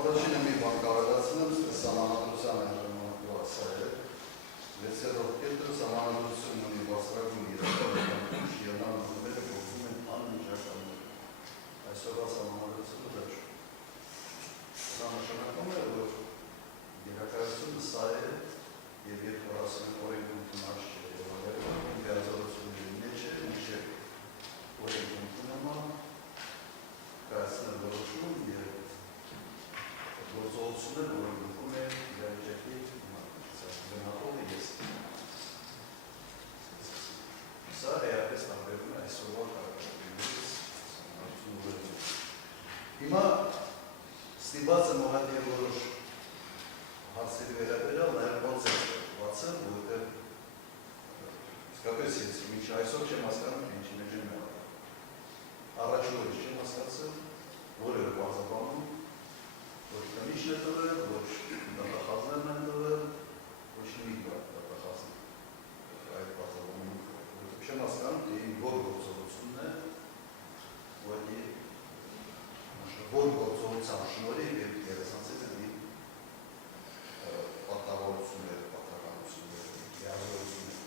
Առաջինը մի բան կարողացնեմ, սահմանադրության ժամանակվա ասել, վեցերով կետը սահմանադրություն ունի բարձրագույն իրավական ուժ և նա նորմերը գործում են անմիջականներ։ Այսօրվա սահմանադրությունը վերջ։ Սա նշանակում է, որ գերակայությունը սա է և երբ որ ասում են օրենքում տնաշ չէ և անգարևակում գազորությունների մեջ է, ինչ է օրենքում տնամա, կայացնը որոշում և գործողություններ, որը գլխում է իրավիճակի գնահատողը ես։ Սա էապես տարբերում է այսօրվա կարգավորումներից սահմանադրությունը։ Հիմա ստիպված եմ ուղղակի որոշ հարցերի վերաբերյալ նաև կոնցեպտ բացել, որովհետև իսկապես ես մինչ այսօր չեմ հասկանում, թե ինչի մեջ եմ եղել։ Առաջ օրից չեմ հասկացել, որևէ բարձրաբանում ոչ կնիշն է տվել, ոչ դատախազներն են տվել, ոչ մի դատախազն այդ բարձրաբանում, որովհետև չեմ հասկանում, թե որ գործողությունն է, որ գործողության շնորհիվ և գերազանցեց էդի պատահորությունները, պատահականությունները, գերազորությունները։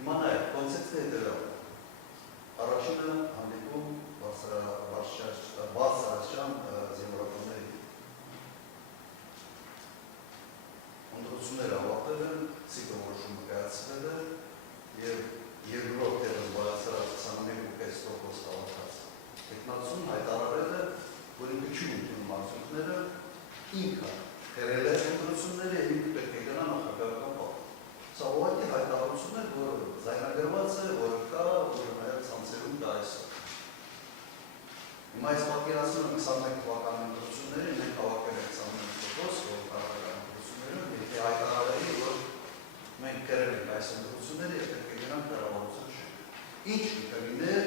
Հիմա նայեք, կոնցեպտը հետևյալն է։ Առաջինը հանդիպում բարձրաստիճան զինվորականների ընտրությունները ավարտվել են, ցիկլ որոշումը կայացվել է և երկրորդ տեղը զբաղեցրած 21.5% հավաքած տեխնացուն հայտարարել է, որ ինքը չի ընդունում արդյունքները, ինքը խերել է ընտրությունները և ինքը պետք է գնա նախագահական պալատ։ Սա ուղղակի հայտարարություն է, որ ձայնագրված է, որը կա, որը նաև ցանցերում կա այսօր։ Հիմա այս պատկերացնում եմ 21 թվականի ընտրություններին, մենք հավաքել ենք 21% քաղաքական ընտրություններում, եթե հայտարարելի, որ մենք կրել ենք այս ընտրությունները և պետք է գնանք կառավարություն շենք։ Ինչ կլիներ,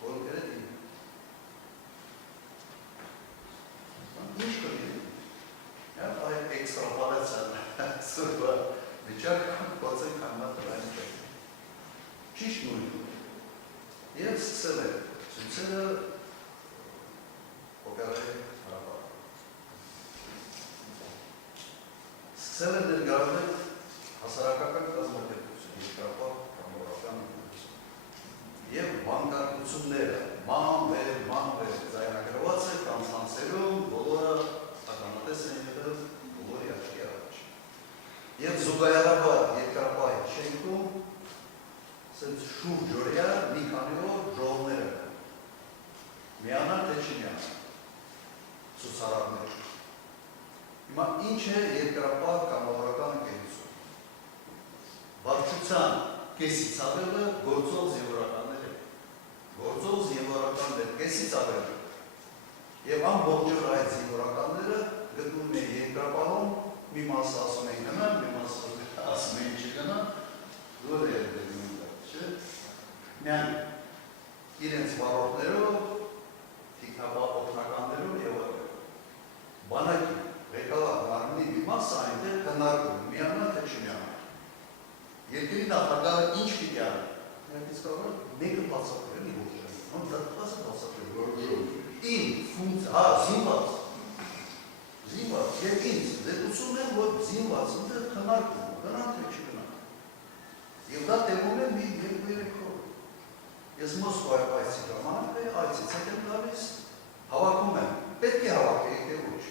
որ կրել ինքը։ Ինչ կլիներ։ Այդ էքստրապոլացիան սուրբա վիճակը բացենք համատր այնտեղ։ Ճիշտ նույնը։ Եվ սկսել է ցույցերը Օգարայի հարաբար։ Սկսել է ներգրավել հասարակական կազմակերպություն, երկրապահ կամավորական ընկերություն։ Եվ բանկարկությունները ման-վեր ձայնագրված է կամ ցանցերում, բոլորը ականատես են եղել բոլորի աչքի առաջ։ Եվ զուգահեռաբար երկրապահ շենքում շուրջօրյա մի քանի օր ժողովներ են։ Միանալ թե չմիանալ ցուցարարներ։ Հիմա ինչ է երկրապահ կամավորական ընկերություն։ Վարչության կեսից ավելը գործող զինվորականներ են։ Գործող զինվորականներ կեսից ավելը։ Եվ ամբողջ այդ զինվորականները գտնվում են երկրապահում, մի մասը ասում են գնան, մի մասը ասում են չգնան, որը է դեպքում չէ։ Միայն իրենց վարորդներով, թիկնապահ օգնականներով և այլն։ Բանակի ղեկավար մարմնի մի մասը այնտեղ քննարկում, միանալ թե չմիանալ։ Երկրի նախագահը ինչ պիտի անի։ Նրանից կարող է մեկը բացատրել, մի ոչ այն, դատվածը բացատրել, որոշում։ Իմ ֆունկցիա, զինված, և ինձ դետություն են, որ զինված ընդեղ քննարկում, գնան թե չգնան։ Եվ դա տևում է մի 2-3 օր։ Ես Մոսկվայի այցի ժամանակ այցից հետ եմ գալիս, հավաքում եմ, պետք է հավաքել, եթե ոչ։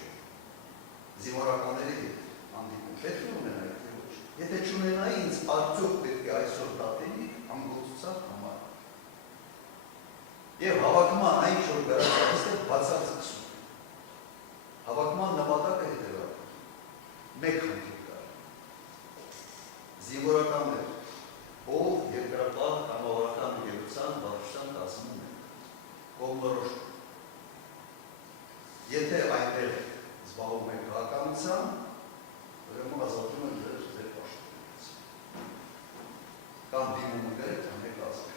Զինվորականների հետ հանդիպում, պետք է ունենա, եթե ոչ։ Եթե չունենայի, ինձ արդյոք պետք է այսօր դատեի ամգործության համար։ Եվ հավաքման այն չոր գարացարից է բացարձկսում։ Հավաքման նպատակը հետևյալ։ Մեկ խնդիր կար։ Զինվորականներ, ով երկրապահ կամավորական ընկերության վարչության կազմում են, կողմնորոշում։ Եթե այնտեղ զբաղվում եք քաղաքականությամբ, ուրեմն ազատում են ձեր պաշտոնից։ Կամ դիմում եք հանեք ազգ։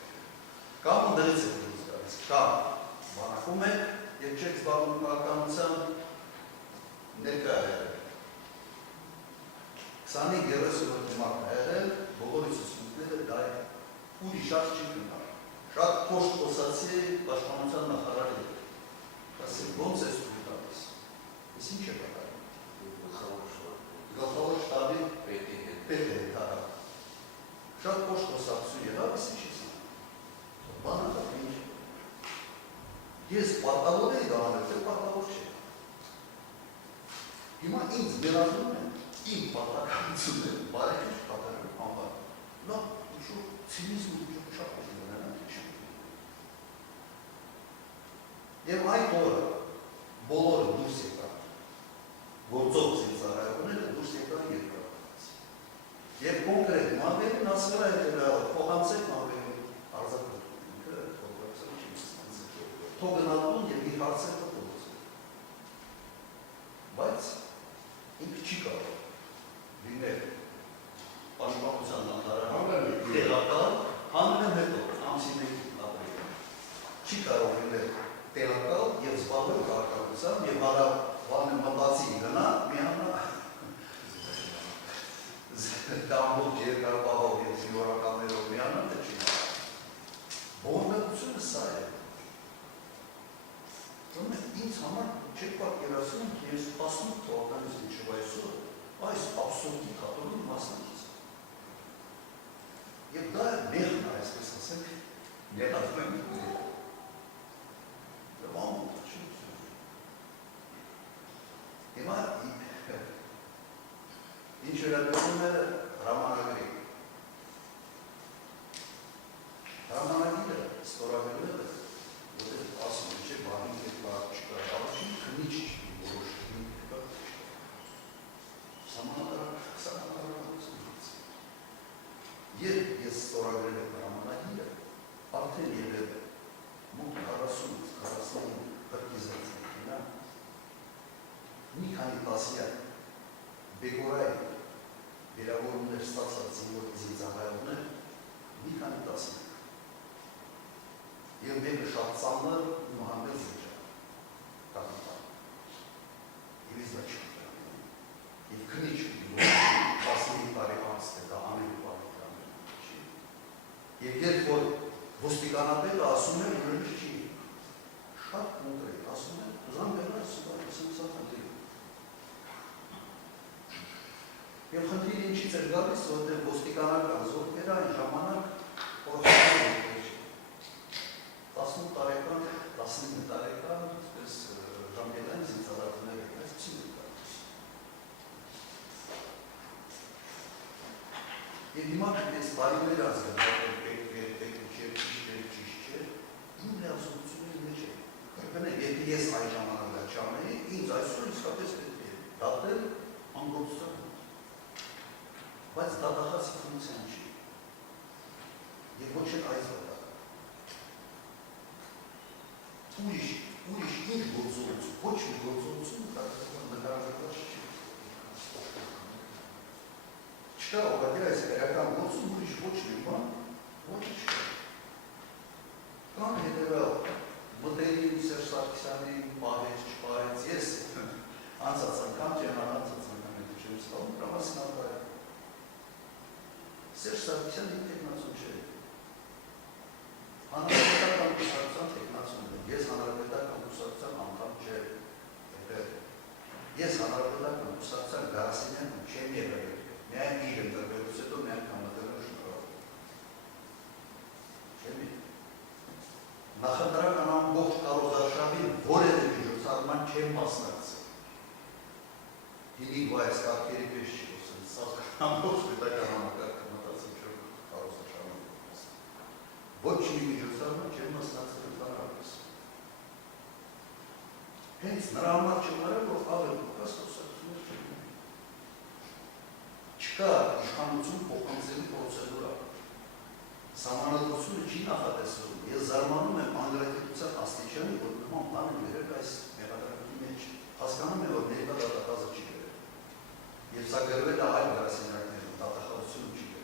Կամ ընդդրից եք դուրս գալիս, կամ բանակում եք և չեք զբաղվում քաղաքականությամբ, ներկա եղել։ 25-30 մարդ եղել, բոլորի ցուցմունքները դա է, ուրիշ շատ չի գնալ։ շատ կոշտ խոսացի պաշտպանության նախարարի ասի ոնց ես դու տալիս ես ինչ է կատարում գլխավոր շտաբի պետ է տարա շատ կոշտ խոսացություն եղավ ես ինչ ես բանը դա ինչ ես պարտավոր էի դա անել թե պարտավոր չէ հիմա ինձ վերածում են իմ պարտականությունը բարեկից կատարում անվան լավ ուշու ցինիզմ շատ Եվ այդ օրը բոլորը դուրս եկան, գործող ծիծաղայողները դուրս եկան երկրորդ։ Եվ կոնկրետ մամերին ասվել այդ փոխանցեք մամերին արձակում, թող գնալուն և իր հարցերը փոխանցել։ Բայց ինքը չի կարող լինել պաշտպանության նախարարի տեղակալ հանրեն հետո ամսինների ապրել։ Չի կարող լինել տեղակալ և զբաղվել կարգավորությամբ և հարավանը մտածի գնա միանա դամբոտ երկարպահով և զինվորականներով միանա թե չի բողոքությունը սա է ինձ համար չեք պատկերացնում ես 18 թվականից մինչև այսօր այս աբսուրդի կատորի մասնակից և դա մեղն է այսպես ասենք ներածում եմ Հիմա ինչ վերաբերում է հրամանագրի։ Հրամանագիրը ստորագրվել է, որտեղ ասում է, չէ, բանին հետ լավ չկա, առաջին քնիչ չի, որոշ քնիչ կա չկա։ Սամանատարակությունից։ Երբ ես ստորագրել եմ հրամանագիրը, արդեն եղել է մոտ 40-45 հրկիզացնի, մի քանի տասնյակ բեկորային վերավորումներ ստացած զինծառայողներ մի քանի տասնյակ և մեկը շատ ծանր Մուհամմեդ Զեջան կապիտան և ես դա չկտան և քնիչ 15 տարի անց դա ամեն պարիկան և երբ որ ոստիկանապետը ասում է ուրիշ չի շատ կոնկրետ ասում է զան բերնար սուպարիսմսախնդիր Եվ խնդիրը ինչից էր գալիս, որտեղ ոստիկանական զորքերը այն ժամանակ օրհասական էր 18 տարեկան, 19 տարեկան, այսպես ժամկետային զինծառայողներ եկան, այսպիսին էր գալիս։ Եվ հիմա ես տարիներ ազգանալ պետք չէ, ճիշտ չէ, իմ լիազորությունների մեջ է։ Կրկնել, եթե ես այն ժամանակ դա չանեի, ինձ այսօր իսկապես պետք է դատել անգործության բայց դատախազի ֆունկցիան չի և ոչ էլ այս վատակ ուրիշ ինչ գործողություն ոչ մի գործողություն նկարագրված չի չկա ուղղակի այս քրեական գործում ուրիշ ոչ մի բան ոչ չկա կան հետևյալ մտերիմ Սերժ Սարգսյանին պահեց չպահեց ես անցած անգամ չեմ անցած անգամ հետո չեմ ստանում դրամասին ապարել Սերժ Սարգսյանը իմ տեխնացում չէ։ Հանրապետական կուսակցության տեխնացում է։ Ես հանրապետական կուսակցության անդամ չէ։ Ես հանրապետական կուսակցության Գարասիմյան չեմ եղել։ Միայն իր ընտրվելուց հետո մի անգամ մտել եմ շնորհավոր։ Չեմ եղել։ Նախընտրական ամբողջ կարոզարշավին որևէ միջոցառման չեմ մասնակցել։ Հինգ վայս կարգերի պես չի խոսել, սա ամբողջ պետական համակարգ ոչ մի միջոցառման չեմ մասնակցել ընդհանրապես։ Հենց նրա համար չմարել, որ ավելի պակաս խոսակցություններ չեն։ Չկա իշխանություն փոխանցելու պրոցեդուրա։ Սահմանադրությունը չի նախատեսվում։ Ես զարմանում եմ անգրագիտության աստիճանի, որ նման բան են վերել այս մեղադրանքի մեջ։ Հասկանում եմ, որ ներկա դատախազը չի գրել։ Եվ սա գրվել է այլ գրասենյակներում, դատախազությունը չի գրել։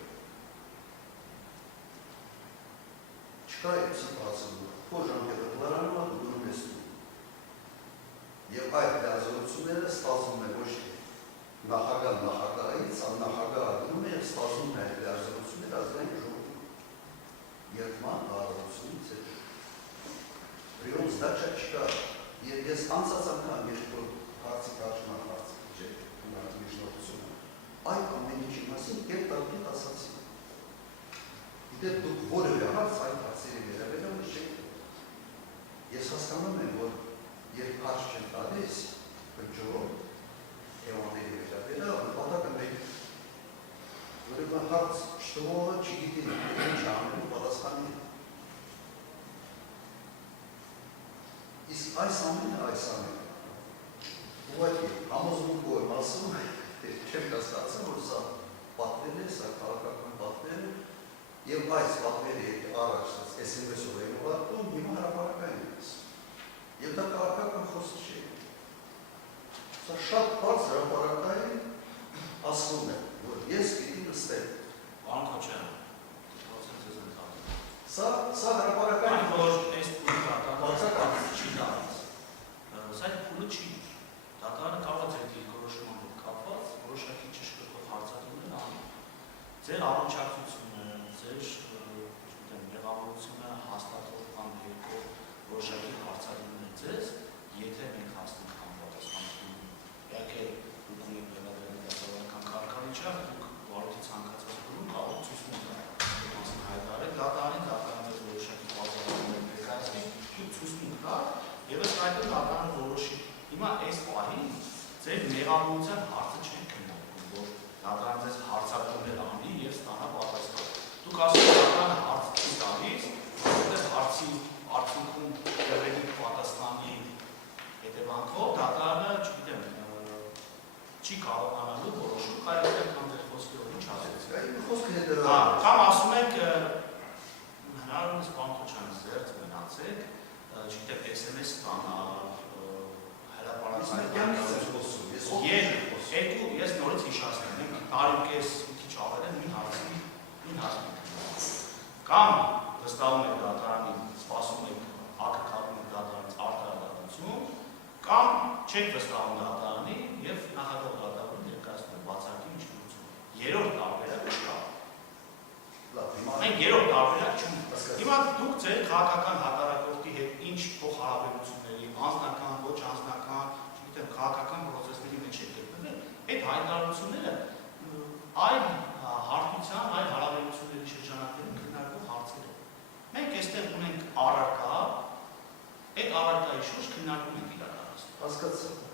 Չկա այդպիսի բացում, որ ժամկետը դլարանում է դուրում ես դու։ Եվ այդ լիազորությունները ստացվում է ոչ թե նախագահ նախագահից, աննախագահը դնում է և ստացվում է այդ լիազորությունները ազգային ժողովում։ երդման հարավությունից հետո։ Պրիոն զդաչա չկա, ես անցած անգամ երկու հարցի կարժման հարցի, չէ, միջնորդությունը, այդ ամեն ինչի մասին կերտալքիտ ասացի։ Իդեպ դուք որևէ հարց այդ հարցերի վերաբերյալ չեք։ Ես հասկանում եմ, որ երբ հարց չեն տալիս, հնչորով, էվանների վերաբերյալ, նպատակը մեկ ուրեմն հարց շտվողը չգիտի ինչ անելու պատասխանի։ Իսկ այս ամենը ուղղակի համոզմունքով եմ ասում, չեմ կասկածում, որ սա պատվեր է, սա քաղաքական պատվեր է, եւ այս պատվերի հետ առաջ SMS-ով եմ ուղարկում, հիմա հրապարակային եմ ասում։ Եվ դա քաղաքական խոսք չէ։ Սա շատ բարձր հրապարակային ասվում է, որ ես պիտի նստեմ։ Պարոն Քոչարյան, փոխանցեմ ձեզ ընդհանուր։ Սա հրապարակային Այն որ այս փուլի դատարանը չի տալիս։ Սա փուլը չի։ Դատարանը կարող է ձեր դիրքորոշման հետ կապված որոշակի ճշգրտող հարցադրումներ անի։ Ձեր առաջարկությունը, ձեր մեղավորությունը հաստատող կամ երկով որոշակի հարցադրումներ ձեզ, եթե մենք հասնենք համապատասխանություն, իհարկե դուք ունեք վերաբերել դասավանդական կարգավիճակ, դուք վարորդի ցանկացած բնում կարող ցույց տալ հայտարարել դատարանին որոշակի բացառումներ ներկայացնի, դուք ցույց տալ, եւ ըստ այդմ դատարանը որոշի։ Հիմա այս պահին ձեր մեղավորության հարցը չեն քննարկում, որ դատարանը ձեզ հարցադրումներ անի եւ ստանա պատասխան։ Դուք ասում եք դատարանը հարց չի տալիս, որովհետեւ հարցի արդյունքում եղել պատասխանի հետևանքով դատարանը, չգիտեմ, չի կարողանալու որոշում, կարող է կամ ձեր խոսքերով ինչ ասեցիք։ Այդ խոսքը հետևյալ։ Կամ ասում եք հնարավորինս պարոն Քոչարյան զերծ մնացեք, չգիտեմ, SMS ստանալ, Ես նորից հիշացնեմ, մենք տարուկես մի քիչ ավել են մի հարցի կամ վստահում եք դատարանին, սպասում եք ակրկատում եք դատարանից արտահայտություն, կամ չեք վստահում դատարանին եւ նախագահ դատարանում ներկայացնում եք բացառική միջնորդություն։ Երրորդ տարբերակ չկա։ Մենք երրորդ տարբերակ չունենք։ Հիմա դուք ձեր քաղաքական հակառակորդի հետ ինչ փոխհարաբերությունների, անձնական, ոչ անձնական, չգիտեմ, քաղաքական process-ների մեջ եք գտնվել, այդ հայտարարությունները այլ հարթության, այլ հարաբերությունների շրջանակներում քննարկվող հարցեր են։ Մենք այստեղ ունենք առարկա, այդ առարկայի շուրջ քննարկում ենք իրականացնում։ Հասկացա։